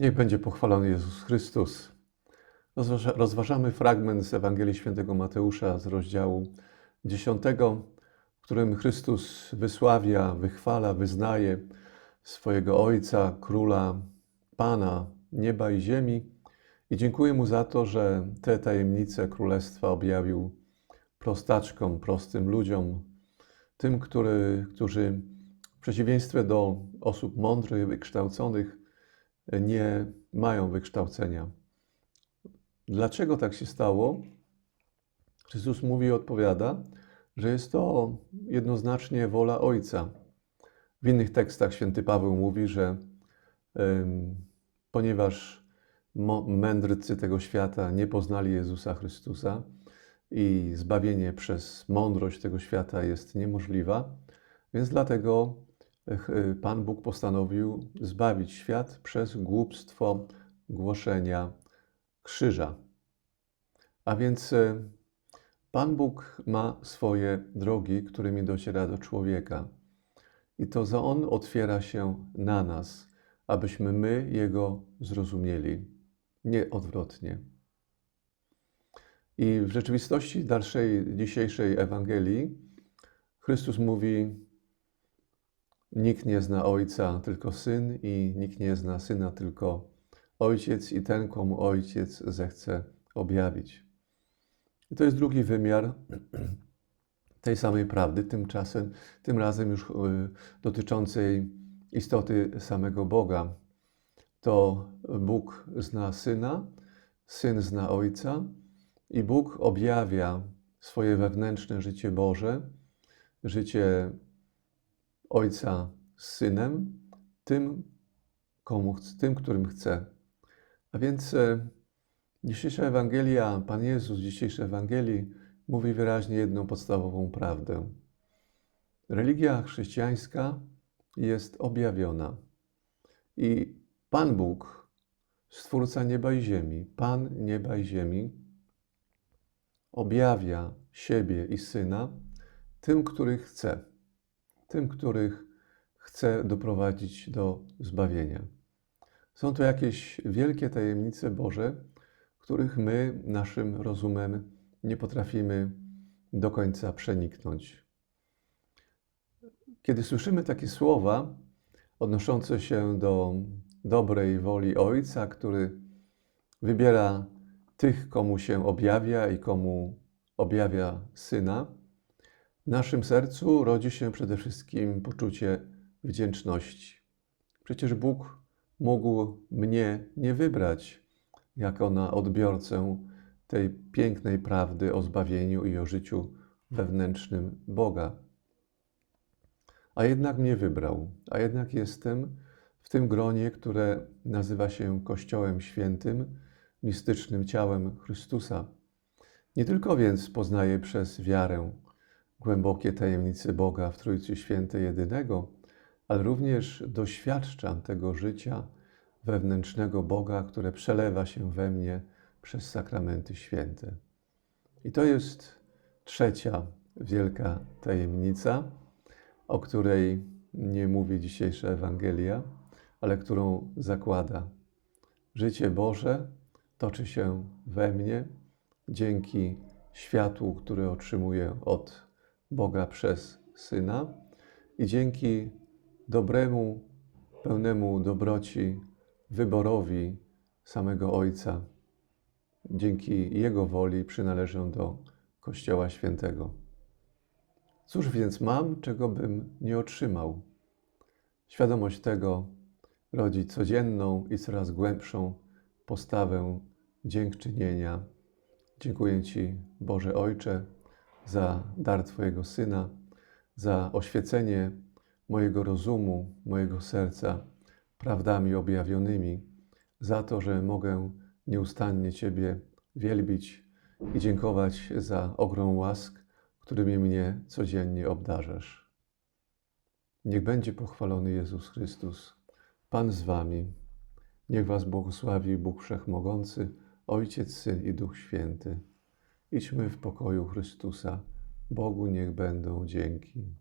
Niech będzie pochwalony Jezus Chrystus. Rozważa- Rozważamy fragment z Ewangelii Świętego Mateusza z rozdziału 10, w którym Chrystus wysławia, wychwala, wyznaje swojego Ojca, Króla, Pana nieba i ziemi i dziękuję Mu za to, że te tajemnice Królestwa objawił prostaczkom, prostym ludziom, tym, który, którzy w przeciwieństwie do osób mądrych, wykształconych, nie mają wykształcenia. Dlaczego tak się stało? Jezus mówi i odpowiada, że jest to jednoznacznie wola Ojca. W innych tekstach święty Paweł mówi, że ym, ponieważ mędrcy tego świata nie poznali Jezusa Chrystusa i zbawienie przez mądrość tego świata jest niemożliwa, więc dlatego Pan Bóg postanowił zbawić świat przez głupstwo głoszenia krzyża. A więc e, Pan Bóg ma swoje drogi, którymi dociera do człowieka. I to za On otwiera się na nas, abyśmy my Jego zrozumieli, nie odwrotnie. I w rzeczywistości dalszej dzisiejszej Ewangelii Chrystus mówi: Nikt nie zna Ojca, tylko Syn, i nikt nie zna Syna, tylko Ojciec, i ten, komu Ojciec zechce objawić. I to jest drugi wymiar tej samej prawdy, tymczasem, tym razem już y, dotyczącej istoty samego Boga. To Bóg zna Syna, Syn zna Ojca i Bóg objawia swoje wewnętrzne życie Boże, życie Ojca z Synem, tym, komu, tym, którym chce. A więc e, dzisiejsza Ewangelia, Pan Jezus w dzisiejszej Ewangelii mówi wyraźnie jedną podstawową prawdę. Religia chrześcijańska jest objawiona. I Pan Bóg, Stwórca nieba i ziemi, Pan nieba i ziemi, objawia siebie i Syna tym, których chce, tym, których chce doprowadzić do zbawienia. Są to jakieś wielkie tajemnice Boże, których my naszym rozumem nie potrafimy do końca przeniknąć. Kiedy słyszymy takie słowa odnoszące się do dobrej woli Ojca, który wybiera tych, komu się objawia i komu objawia Syna, w naszym sercu rodzi się przede wszystkim poczucie wdzięczności. Przecież Bóg mógł mnie nie wybrać jako na odbiorcę tej pięknej prawdy o zbawieniu i o życiu wewnętrznym Boga. A jednak mnie wybrał, a jednak jestem w tym gronie, które nazywa się Kościołem Świętym, mistycznym ciałem Chrystusa. Nie tylko więc poznaję przez wiarę głębokie tajemnice Boga w Trójcy Świętej Jedynego, ale również doświadczam tego życia wewnętrznego Boga, które przelewa się we mnie przez sakramenty święte. I to jest trzecia wielka tajemnica, o której nie mówi dzisiejsza Ewangelia, ale którą zakłada. Życie Boże toczy się we mnie dzięki światłu, które otrzymuję od Boga przez Syna i dzięki dobremu, pełnemu dobroci wyborowi samego Ojca. Dzięki Jego woli przynależę do Kościoła Świętego. Cóż więc mam, czego bym nie otrzymał? Świadomość tego rodzi codzienną i coraz głębszą postawę dziękczynienia. Dziękuję Ci, Boże Ojcze, za dar Twojego Syna, za oświecenie mojego rozumu, mojego serca prawdami objawionymi, za to, że mogę nieustannie Ciebie wielbić i dziękować za ogrom łask, którymi mnie codziennie obdarzasz. Niech będzie pochwalony Jezus Chrystus, Pan z Wami. Niech Was błogosławi Bóg Wszechmogący, Ojciec, Syn i Duch Święty. Idźmy w pokoju Chrystusa. Bogu niech będą dzięki.